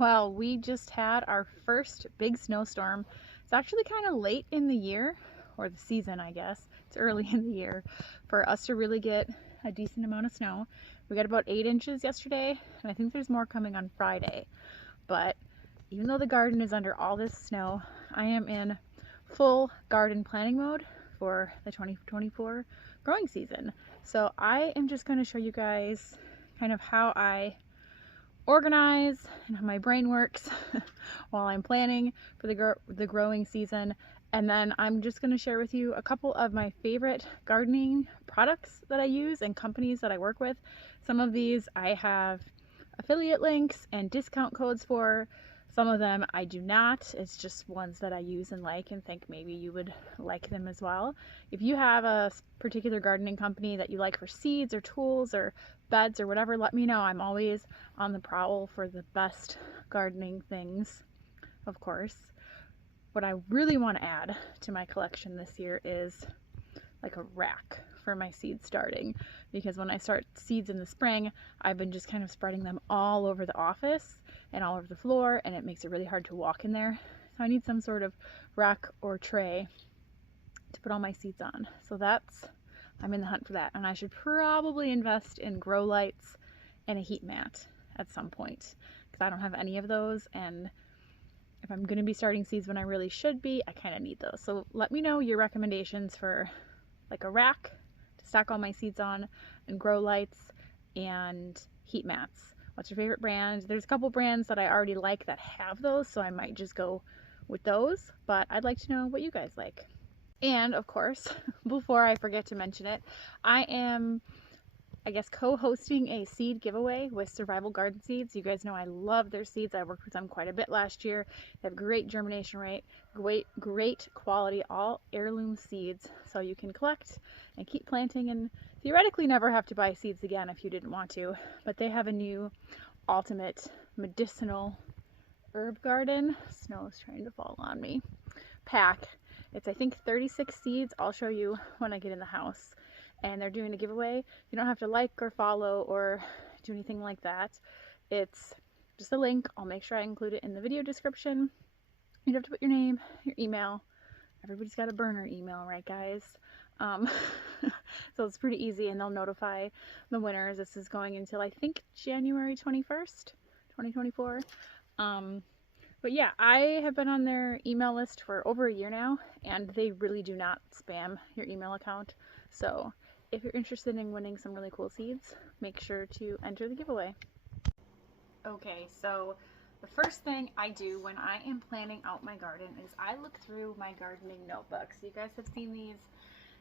Well, we just had our first big snowstorm. It's actually kind of late in the year, or the season, I guess. It's early in the year for us to really get a decent amount of snow. We got about 8 inches yesterday, and I think there's more coming on Friday. But even though the garden is under all this snow, I am in full garden planning mode for the 2024 growing season. So I am just going to show you guys kind of how I organize and how my brain works while I'm planning for the growing season. And then I'm just going to share with you a couple of my favorite gardening products that I use and companies that I work with. Some of these I have affiliate links and discount codes for. Some of them I do not. It's just ones that I use and like and think maybe you would like them as well. If you have a particular gardening company that you like for seeds or tools or beds or whatever, let me know. I'm always on the prowl for the best gardening things, of course. What I really want to add to my collection this year is like a rack for my seed starting, because when I start seeds in the spring, I've been just kind of spreading them all over the office and all over the floor, and it makes it really hard to walk in there. So I need some sort of rack or tray to put all my seeds on. So I'm in the hunt for that, and I should probably invest in grow lights and a heat mat at some point, because I don't have any of those, and if I'm going to be starting seeds when I really should be, I kind of need those. So let me know your recommendations for like a rack to stack all my seeds on, and grow lights and heat mats. What's your favorite brand? There's a couple brands that I already like that have those, so I might just go with those, but I'd like to know what you guys like. And of course, before I forget to mention it, I am, I guess, co-hosting a seed giveaway with Survival Garden Seeds. You guys know I love their seeds. I worked with them quite a bit last year. They have great germination rate, great quality, all heirloom seeds, so you can collect and keep planting and theoretically never have to buy seeds again if you didn't want to. But they have a new ultimate medicinal herb garden, snow is trying to fall on me, pack. It's I think 36 seeds. I'll show you when I get in the house. And they're doing a giveaway. You don't have to like or follow or do anything like that. It's just a link. I'll make sure I include it in the video description. You don't have to put your name, your email. Everybody's got a burner email, right guys? So it's pretty easy, and they'll notify the winners. This is going until I think January 21st, 2024. But yeah, I have been on their email list for over a year now, and they really do not spam your email account. So if you're interested in winning some really cool seeds, make sure to enter the giveaway. Okay, so the first thing I do when I am planning out my garden is I look through my gardening notebooks. You guys have seen these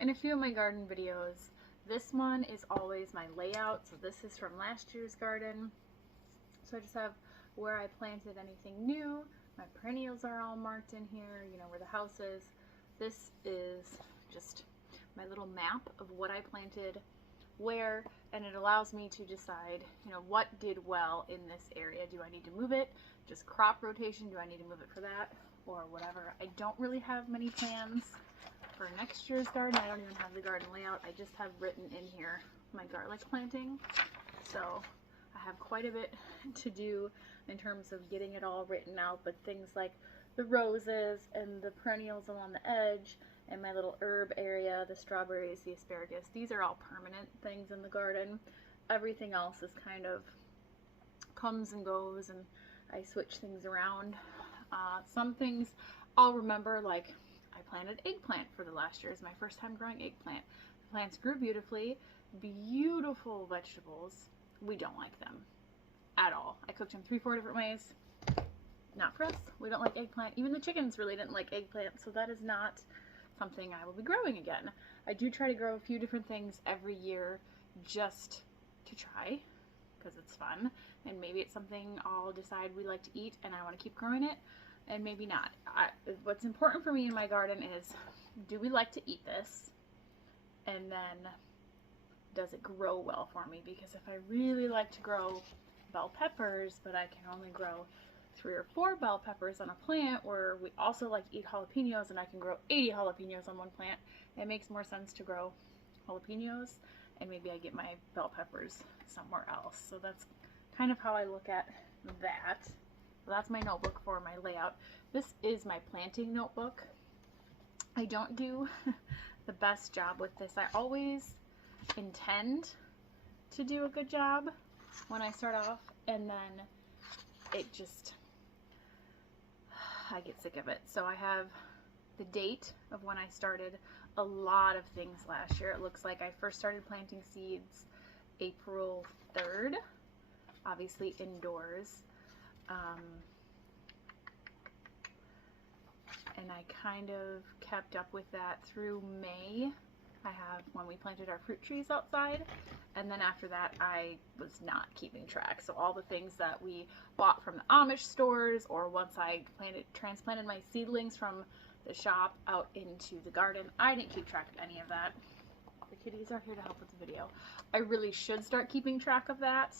in a few of my garden videos. This one is always my layout, so this is from last year's garden. So I just have where I planted anything new. My perennials are all marked in here, you know, where the house is. This is just my little map of what I planted where, and it allows me to decide, you know, what did well in this area. Do I need to move it? Just crop rotation, do I need to move it for that? Or whatever. I don't really have many plans for next year's garden. I don't even have the garden layout. I just have written in here my garlic planting. So I have quite a bit to do in terms of getting it all written out, but things like the roses and the perennials along the edge and my little herb area, the strawberries, the asparagus, these are all permanent things in the garden. Everything else is kind of comes and goes, and I switch things around. Some things I'll remember, like I planted eggplant for the last year. It's my first time growing eggplant. The plants grew beautifully, beautiful vegetables. We don't like them at all. I cooked them 3-4 different ways. Not for us. We don't like eggplant. Even the chickens really didn't like eggplant, so that is not something I will be growing again. I do try to grow a few different things every year just to try, because it's fun, and maybe it's something I'll decide we like to eat and I want to keep growing it, and maybe not. What's important for me in my garden is, do we like to eat this, and then does it grow well for me? Because if I really like to grow bell peppers, but I can only grow 3 or 4 bell peppers on a plant, or we also like to eat jalapenos and I can grow 80 jalapenos on one plant, it makes more sense to grow jalapenos, and maybe I get my bell peppers somewhere else. So that's kind of how I look at that So that's my notebook for my layout. This is my planting notebook. I don't do the best job with this. I always intend to do a good job when I start off, and then it just, I get sick of it. So I have the date of when I started a lot of things last year. It looks like I first started planting seeds April 3rd, obviously indoors. And I kind of kept up with that through May. I have when we planted our fruit trees outside, and then after that I was not keeping track. So all the things that we bought from the Amish stores, or once I transplanted my seedlings from the shop out into the garden, I didn't keep track of any of that. The kitties are here to help with the video. I really should start keeping track of that,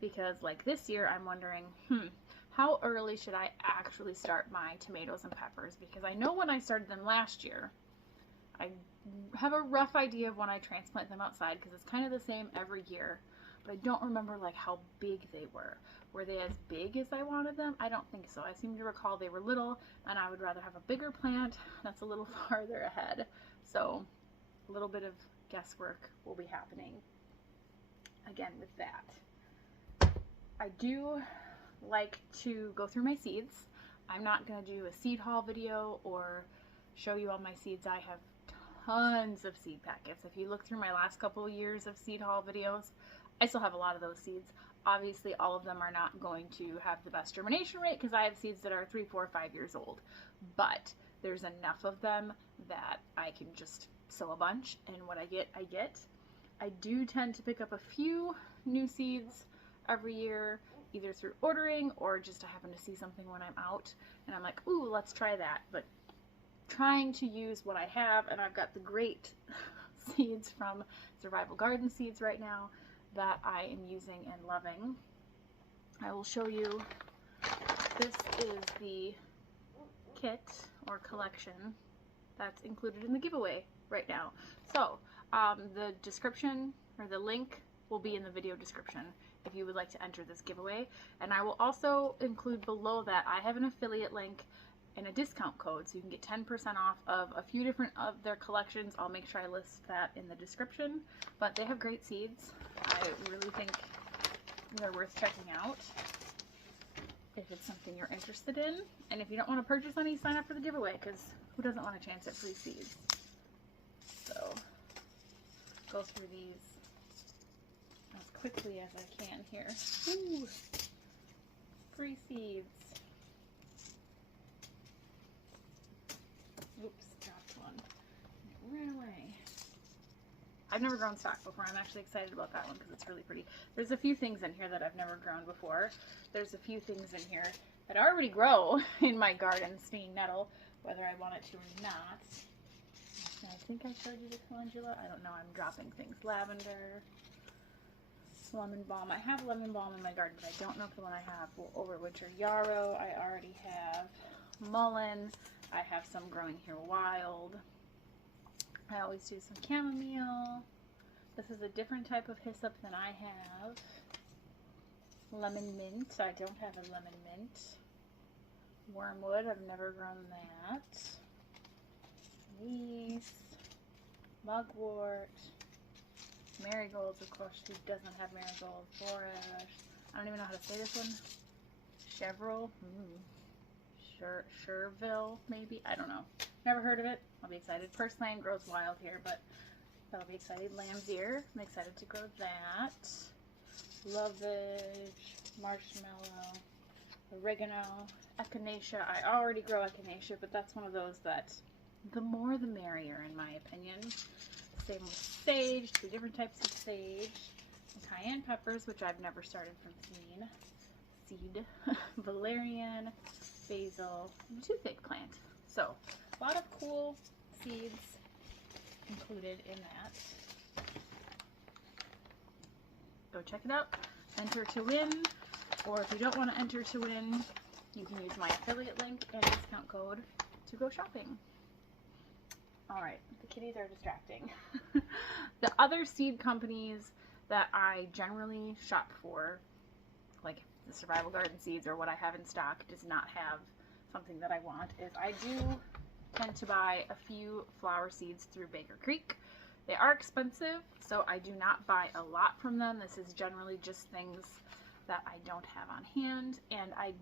because like this year I'm wondering, how early should I actually start my tomatoes and peppers? Because I know when I started them last year, I have a rough idea of when I transplant them outside, because it's kind of the same every year, but I don't remember like how big they were. Were they as big as I wanted them? I don't think so. I seem to recall they were little, and I would rather have a bigger plant that's a little farther ahead. So a little bit of guesswork will be happening again with that. I do like to go through my seeds. I'm not going to do a seed haul video or show you all my seeds. I have tons of seed packets. If you look through my last couple of years of seed haul videos, I still have a lot of those seeds. Obviously, all of them are not going to have the best germination rate, because I have seeds that are 3, 4, 5 years old. But there's enough of them that I can just sow a bunch, and what I get, I get. I do tend to pick up a few new seeds every year, either through ordering or just I happen to see something when I'm out, and I'm like, ooh, let's try that. But trying to use what I have, and I've got the great seeds from Survival Garden Seeds right now that I am using and loving. I will show you, this is the kit or collection that's included in the giveaway right now. So the description, or the link, will be in the video description if you would like to enter this giveaway, and I will also include below that I have an affiliate link and a discount code, so you can get 10% off of a few different of their collections. I'll make sure I list that in the description, but they have great seeds. I really think they're worth checking out if it's something you're interested in. And if you don't want to purchase any, sign up for the giveaway, because who doesn't want a chance at free seeds? So go through these as quickly as I can here. Ooh, free seeds. Oops, dropped one. It ran away. I've never grown stock before. I'm actually excited about that one because it's really pretty. There's a few things in here that I've never grown before. There's a few things in here that already grow in my garden, stinging nettle, whether I want it to or not. I think I showed you the calendula. I don't know. I'm dropping things. Lavender, lemon balm. I have lemon balm in my garden, but I don't know if the one I have will overwinter. Yarrow, I already have. Mullein, I have some growing here wild. I always do some chamomile. This is a different type of hyssop than I have. Lemon mint, I don't have a lemon mint. Wormwood, I've never grown that. These, mugwort, marigolds, of course, who doesn't have marigolds? Borash, I don't even know how to say this one. Chevril, Cherville, maybe, I don't know. Never heard of it. I'll be excited. Purslane grows wild here, but that'll be excited. Lamb's ear, I'm excited to grow that. Lovage, marshmallow, oregano, echinacea. I already grow echinacea, but that's one of those that the more the merrier, in my opinion. Same with sage, 2 different types of sage. And cayenne peppers, which I've never started from seed. Valerian, basil, toothache plant. So a lot of cool seeds included in that. Go check it out. Enter to win, or if you don't want to enter to win, you can use my affiliate link and discount code to go shopping. Alright, the kitties are distracting. The other seed companies that I generally shop for, like the survival garden seeds or what I have in stock does not have something that I want, is I do tend to buy a few flower seeds through Baker Creek. They are expensive, so I do not buy a lot from them. This is generally just things that I don't have on hand, and I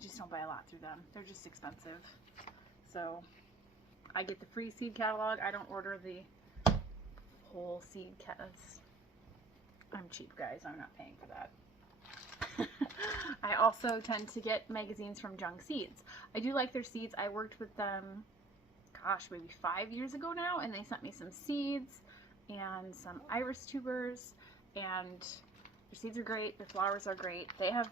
just don't buy a lot through them. They're just expensive. So I get the free seed catalog. I don't order the whole seed I'm cheap, guys. I'm not paying for that. I also tend to get magazines from Junk Seeds. I do like their seeds. I worked with them, gosh, maybe 5 years ago now, and they sent me some seeds and some iris tubers, and their seeds are great. Their flowers are great. They have,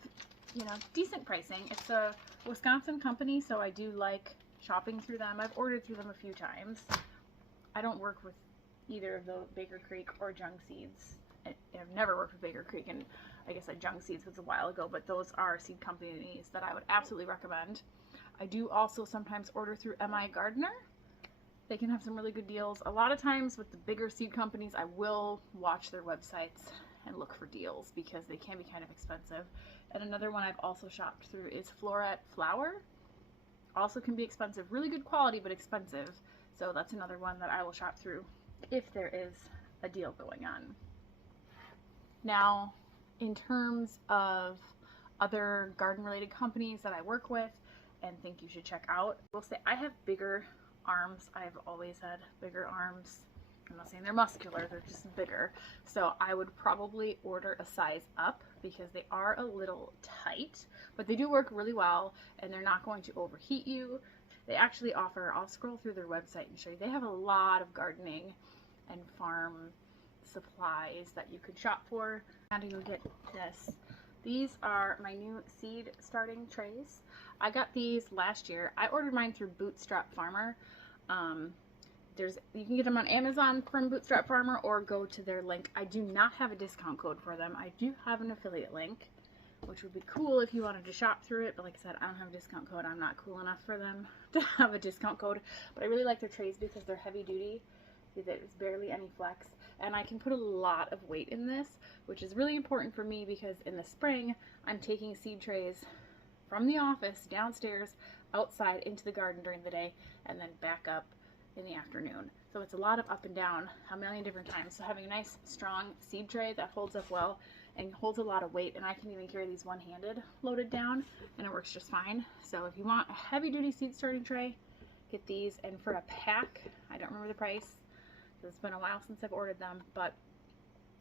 you know, decent pricing. It's a Wisconsin company, so I do like shopping through them. I've ordered through them a few times. I don't work with either of the Baker Creek or Junk Seeds. I've never worked with Baker Creek, and I guess Junk Seeds was a while ago, but those are seed companies that I would absolutely recommend. I do also sometimes order through MI Gardener. They can have some really good deals. A lot of times with the bigger seed companies, I will watch their websites and look for deals because they can be kind of expensive. And another one I've also shopped through is Floret Flower. Also can be expensive, really good quality, but expensive. So that's another one that I will shop through if there is a deal going on. Now, in terms of other garden related companies that I work with and think you should check out, I will say I have bigger arms. I've always had bigger arms. I'm not saying they're muscular, they're just bigger. So I would probably order a size up because they are a little tight, but they do work really well and they're not going to overheat you. They actually offer, I'll scroll through their website and show you, they have a lot of gardening and farm supplies that you could shop for. How do you get this? These are my new seed starting trays. I got these last year. I ordered mine through Bootstrap Farmer. You can get them on Amazon from Bootstrap Farmer or go to their link. I do not have a discount code for them. I do have an affiliate link, which would be cool if you wanted to shop through it. But like I said, I don't have a discount code. I'm not cool enough for them to have a discount code. But I really like their trays because they're heavy duty. See, there's barely any flex. And I can put a lot of weight in this, which is really important for me because in the spring, I'm taking seed trays from the office downstairs, outside into the garden during the day, and then back up in the afternoon. So it's a lot of up and down a million different times. So having a nice strong seed tray that holds up well and holds a lot of weight, and I can even carry these one-handed loaded down and it works just fine. So if you want a heavy duty seed starting tray, get these. And for a pack, I don't remember the price, it's been a while since I've ordered them, but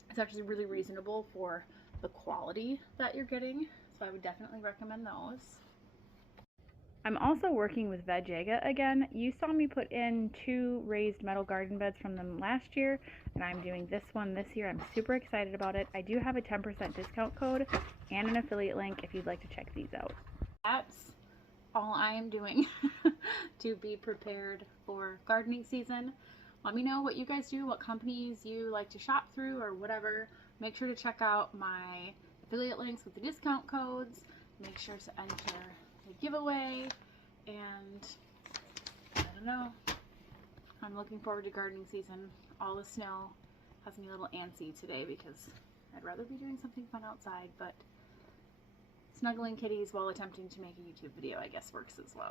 it's actually really reasonable for the quality that you're getting. So I would definitely recommend those. I'm also working with Vegega again. You saw me put in 2 raised metal garden beds from them last year, and I'm doing this one this year. I'm super excited about it. I do have a 10% discount code and an affiliate link if you'd like to check these out. That's all I am doing to be prepared for gardening season. Let me know what you guys do, what companies you like to shop through or whatever. Make sure to check out my affiliate links with the discount codes. Make sure to enter the giveaway. And I don't know. I'm looking forward to gardening season. All the snow has me a little antsy today because I'd rather be doing something fun outside, but snuggling kitties while attempting to make a YouTube video, I guess, works as well.